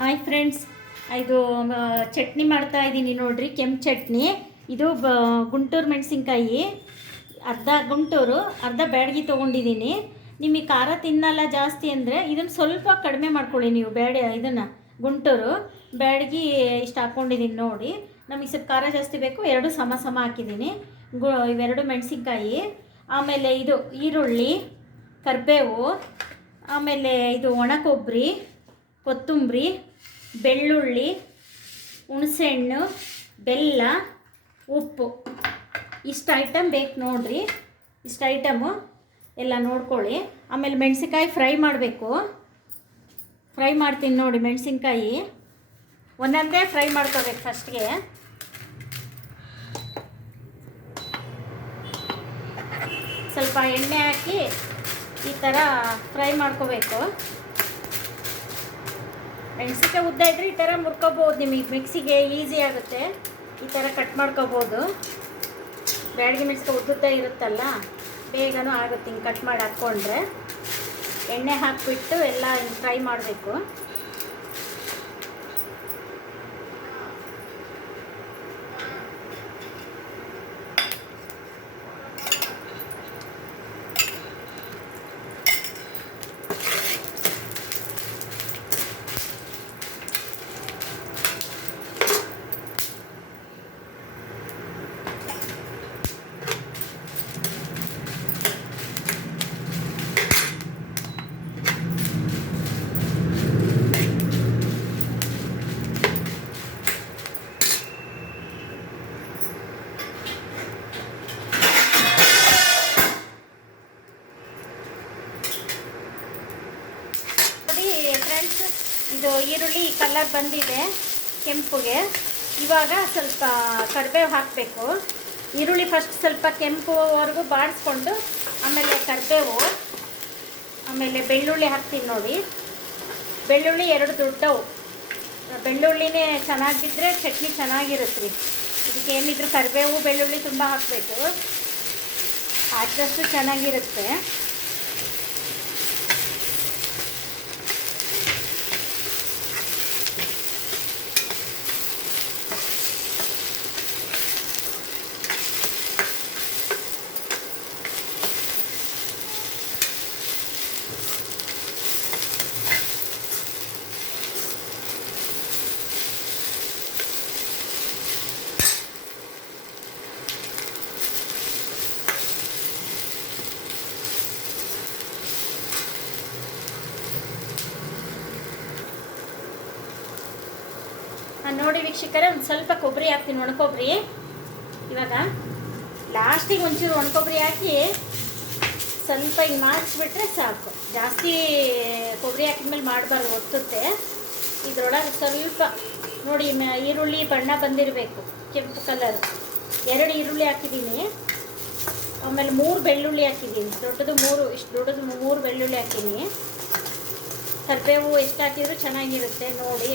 Hi friends, ಇದು ಚಟ್ನಿ ಮಾಡ್ತಾ ಇದ್ದೀನಿ ನೋಡ್ರಿ. ಕೆಂಪು ಚಟ್ನಿ. ಇದು ಗುಂಟೂರು ಮೆಣಸಿನ್ಕಾಯಿ ಅರ್ಧ ಗುಂಟೂರು, ಅರ್ಧ ಬ್ಯಾಡಗಿ ತೊಗೊಂಡಿದ್ದೀನಿ. ನಿಮಗೆ ಖಾರ ತಿನ್ನಲ್ಲ ಜಾಸ್ತಿ ಅಂದರೆ ಇದನ್ನು ಸ್ವಲ್ಪ ಕಡಿಮೆ ಮಾಡ್ಕೊಳ್ಳಿ ನೀವು. ಇದನ್ನು ಗುಂಟೂರು ಬ್ಯಾಡಗಿ ಇಷ್ಟು ಹಾಕ್ಕೊಂಡಿದ್ದೀನಿ ನೋಡಿ. ನಮಗೆ ಸ್ವಲ್ಪ ಖಾರ ಜಾಸ್ತಿ ಬೇಕು, ಎರಡು ಸಮ ಸಮ ಹಾಕಿದ್ದೀನಿ. ಇವೆರಡು ಮೆಣಸಿನ್ಕಾಯಿ, ಆಮೇಲೆ ಇದು ಈರುಳ್ಳಿ, ಕರಿಬೇವು, ಆಮೇಲೆ ಇದು ಒಣ ಕೊಬ್ಬರಿ, ಕೊತ್ತಂಬರಿ, ಬೆಳ್ಳುಳ್ಳಿ, ಹುಣಸೆಹಣ್ಣು, ಬೆಲ್ಲ, ಉಪ್ಪು. ಇಷ್ಟು ಐಟಮ್ ಬೇಕು ನೋಡಿರಿ. ಇಷ್ಟು ಐಟಮು ಎಲ್ಲ ನೋಡ್ಕೊಳ್ಳಿ. ಆಮೇಲೆ ಮೆಣಸಿನ್ಕಾಯಿ ಫ್ರೈ ಮಾಡಬೇಕು. ಫ್ರೈ ಮಾಡ್ತೀನಿ ನೋಡಿ. ಮೆಣಸಿನ್ಕಾಯಿ ಒಂದೊಂದೇ ಫ್ರೈ ಮಾಡ್ಕೋಬೇಕು. ಫಸ್ಟ್ಗೆ ಸ್ವಲ್ಪ ಎಣ್ಣೆ ಹಾಕಿ ಈ ಥರ ಫ್ರೈ ಮಾಡ್ಕೋಬೇಕು. ಮೆಣಸಿನ್ಕಾಯಿ ಉದ್ದ ಇದ್ದರೆ ಈ ಥರ ಮುರ್ಕೋಬೋದು. ನಿಮಗೆ ಮಿಕ್ಸಿಗೆ ಈಸಿ ಆಗುತ್ತೆ. ಈ ಥರ ಕಟ್ ಮಾಡ್ಕೋಬೋದು. ಬ್ಯಾಡಗಿ ಮೆಣಸಿನ್ಕಾಯಿ ಉದ್ದುದ್ದ ಇರುತ್ತಲ್ಲ, ಬೇಗನೂ ಆಗುತ್ತೆ ಹಿಂಗೆ ಕಟ್ ಮಾಡಿ ಹಾಕ್ಕೊಂಡ್ರೆ. ಎಣ್ಣೆ ಹಾಕಿಬಿಟ್ಟು ಎಲ್ಲ ಹಿಂಗೆ ಫ್ರೈ ಮಾಡಬೇಕು. ಫ್ರೆಂಡ್ಸ್, ಇದು ಈರುಳ್ಳಿ ಕಲರ್ ಬಂದಿದೆ ಕೆಂಪುಗೆ. ಇವಾಗ ಸ್ವಲ್ಪ ಕರಿಬೇವು ಹಾಕಬೇಕು. ಈರುಳ್ಳಿ ಫಸ್ಟ್ ಸ್ವಲ್ಪ ಕೆಂಪುವರೆಗೂ ಬಾಡಿಸ್ಕೊಂಡು ಆಮೇಲೆ ಕರಿಬೇವು, ಆಮೇಲೆ ಬೆಳ್ಳುಳ್ಳಿ ಹಾಕ್ತೀನಿ ನೋಡಿ. ಬೆಳ್ಳುಳ್ಳಿ 2 ದೊಡ್ಡವು. ಬೆಳ್ಳುಳ್ಳಿನೇ ಚೆನ್ನಾಗಿದ್ದರೆ ಚಟ್ನಿ ಚೆನ್ನಾಗಿರುತ್ತೆ ರೀ. ಇದಕ್ಕೆ ಏನಿದ್ರು ಕರಿಬೇವು ಬೆಳ್ಳುಳ್ಳಿ ತುಂಬ ಹಾಕಬೇಕು, ಹಾಕಿದಷ್ಟು ಚೆನ್ನಾಗಿರುತ್ತೆ. ನೋಡಿ ವೀಕ್ಷಕರೇ, ಒಂದು ಸ್ವಲ್ಪ ಕೊಬ್ಬರಿ ಹಾಕ್ತೀನಿ, ಒಣ ಕೊಬ್ಬರಿ. ಇವಾಗ ಲಾಸ್ಟಿಗೆ ಒಂಚೂರು ಒಣ ಕೊಬ್ಬರಿ ಹಾಕಿ ಸ್ವಲ್ಪ ಹಿಂಗೆ ಮಾಡಿಸ್ಬಿಟ್ರೆ ಸಾಕು. ಜಾಸ್ತಿ ಕೊಬ್ಬರಿ ಹಾಕಿದ್ಮೇಲೆ ಮಾಡಬಾರ್ದು, ಒತ್ತುತ್ತೆ. ಇದರೊಳಗೆ ಸ್ವಲ್ಪ ನೋಡಿ ಈರುಳ್ಳಿ ಬಣ್ಣ ಬಂದಿರಬೇಕು, ಕೆಂಪು ಕಲರ್. 2 ಈರುಳ್ಳಿ ಹಾಕಿದ್ದೀನಿ. ಆಮೇಲೆ 3 ಬೆಳ್ಳುಳ್ಳಿ ಹಾಕಿದ್ದೀನಿ, ದೊಡ್ಡದು 3, ಇಷ್ಟು ದೊಡ್ಡದು 3 ಬೆಳ್ಳುಳ್ಳಿ ಹಾಕಿದ್ದೀನಿ. ಕರಿಬೇವು ಎಷ್ಟು ಹಾಕಿದ್ರು ಚೆನ್ನಾಗಿರುತ್ತೆ ನೋಡಿ.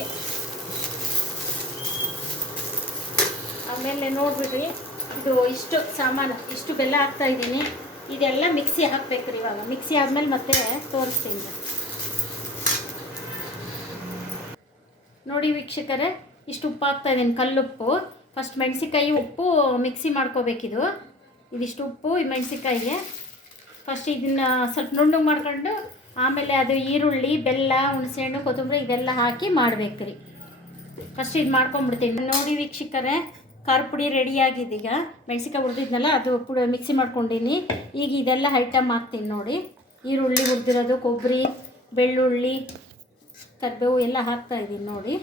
ಆಮೇಲೆ ನೋಡಿಬಿಡ್ರಿ, ಇದು ಇಷ್ಟು ಸಾಮಾನು, ಇಷ್ಟು ಬೆಲ್ಲ ಹಾಕ್ತಾಯಿದ್ದೀನಿ. ಇದೆಲ್ಲ ಮಿಕ್ಸಿ ಹಾಕಬೇಕು ರೀ. ಇವಾಗ ಮಿಕ್ಸಿ ಆದಮೇಲೆ ಮತ್ತೆ ತೋರಿಸ್ತೀನಿ ನೋಡಿ ವೀಕ್ಷಕರೇ. ಇಷ್ಟು ಉಪ್ಪು ಹಾಕ್ತಾಯಿದ್ದೀನಿ, ಕಲ್ಲುಪ್ಪು. ಫಸ್ಟ್ ಮೆಣಸಿನ್ಕಾಯಿ ಉಪ್ಪು ಮಿಕ್ಸಿ ಮಾಡ್ಕೋಬೇಕಿದು. ಇದಿಷ್ಟು ಉಪ್ಪು ಈ ಮೆಣಸಿನ್ಕಾಯಿಗೆ. ಫಸ್ಟ್ ಇದನ್ನು ಸ್ವಲ್ಪ ನುಣ್ಣಗೆ ಮಾಡ್ಕೊಂಡು ಆಮೇಲೆ ಅದು ಈರುಳ್ಳಿ, ಬೆಲ್ಲ, ಹುಣಸೆಹಣ್ಣು, ಕೊತ್ತಂಬರಿ ಇದೆಲ್ಲ ಹಾಕಿ ಮಾಡಬೇಕು ರೀ. ಫಸ್ಟ್ ಇದು ಮಾಡ್ಕೊಂಬಿಡ್ತೀನಿ ನೋಡಿ ವೀಕ್ಷಕರೇ. ಖಾರ ಪುಡಿ ರೆಡಿಯಾಗಿದೆ. ಈಗ ಮೆಣಸಿನ್ಕಾಯಿ ಹುರಿದಿದ್ನಲ್ಲ ಅದು ಪುಡಿ ಮಿಕ್ಸಿ ಮಾಡ್ಕೊಂಡೀನಿ. ಈಗ ಇದೆಲ್ಲ ಐಟಮ್ ಹಾಕ್ತೀನಿ ನೋಡಿ. ಈರುಳ್ಳಿ ಹುರಿದಿರೋದು, ಕೊಬ್ಬರಿ, ಬೆಳ್ಳುಳ್ಳಿ, ಕರಿಬೇವು ಎಲ್ಲ ಹಾಕ್ತಾಯಿದ್ದೀನಿ ನೋಡಿ.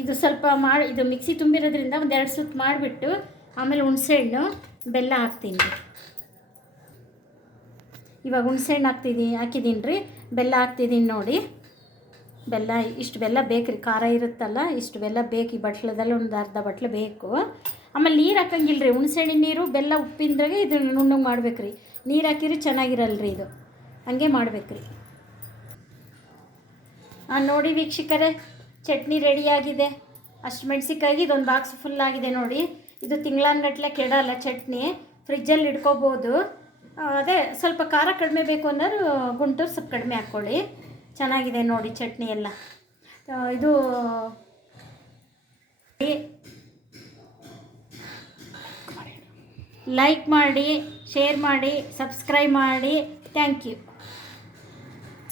ಇದು ಸ್ವಲ್ಪ ಮಾಡಿ, ಇದು ಮಿಕ್ಸಿ ತುಂಬಿರೋದ್ರಿಂದ ಒಂದು 2 ಸುತ್ತು ಮಾಡಿಬಿಟ್ಟು ಆಮೇಲೆ ಹುಣಸೆಹಣ್ಣು, ಬೆಲ್ಲ ಹಾಕ್ತೀನಿ. ಇವಾಗ ಹುಣಸೆಹಣ್ಣು ಹಾಕಿದ್ದೀನಿ ರೀ, ಬೆಲ್ಲ ಹಾಕ್ತಿದ್ದೀನಿ ನೋಡಿ. ಬೆಲ್ಲ ಇಷ್ಟು ಬೆಲ್ಲ ಬೇಕು ರೀ, ಖಾರ ಇರುತ್ತಲ್ಲ ಇಷ್ಟು ಬೆಲ್ಲ ಬೇಕು. ಈ ಬಟ್ಲದಲ್ಲಿ ಒಂದು ಅರ್ಧ ಬಟ್ಲು ಬೇಕು. ಆಮೇಲೆ ನೀರು ಹಾಕಂಗಿಲ್ಲ ರೀ, ಹುಣಸೆಹಣ್ಣು ನೀರು ಬೆಲ್ಲ ಉಪ್ಪಿಂದ್ರಾಗೆ ಇದು ನುಣ್ಣಗೆ ಮಾಡ್ಬೇಕು ರೀ. ನೀರು ಹಾಕಿರಿ ಚೆನ್ನಾಗಿರಲ್ಲ ರೀ ಇದು, ಹಾಗೆ ಮಾಡ್ಬೇಕು ರೀ. ನೋಡಿ ವೀಕ್ಷಕರೇ, ಚಟ್ನಿ ರೆಡಿಯಾಗಿದೆ. ಅಷ್ಟು ಮೆಣಸಿಕಾಯಿ ಇದೊಂದು ಬಾಕ್ಸ್ ಫುಲ್ಲಾಗಿದೆ ನೋಡಿ. ಇದು ತಿಂಗಳಾನ್ಗಟ್ಲೆ ಕೆಡಲ್ಲ ಚಟ್ನಿ, ಫ್ರಿಜ್ಜಲ್ಲಿ ಇಟ್ಕೋಬೋದು. ಅದೇ ಸ್ವಲ್ಪ ಖಾರ ಕಡಿಮೆ ಬೇಕು ಅಂದ್ರೆ ಗುಂಟೂರು ಸ್ವಲ್ಪ ಕಡಿಮೆ ಹಾಕ್ಕೊಳ್ಳಿ. ಚೆನ್ನಾಗಿದೆ ನೋಡಿ ಚಟ್ನಿ ಎಲ್ಲ. ಇದು ಲೈಕ್ ಮಾಡಿ, ಶೇರ್ ಮಾಡಿ, ಸಬ್ಸ್ಕ್ರೈಬ್ ಮಾಡಿ. Thank you.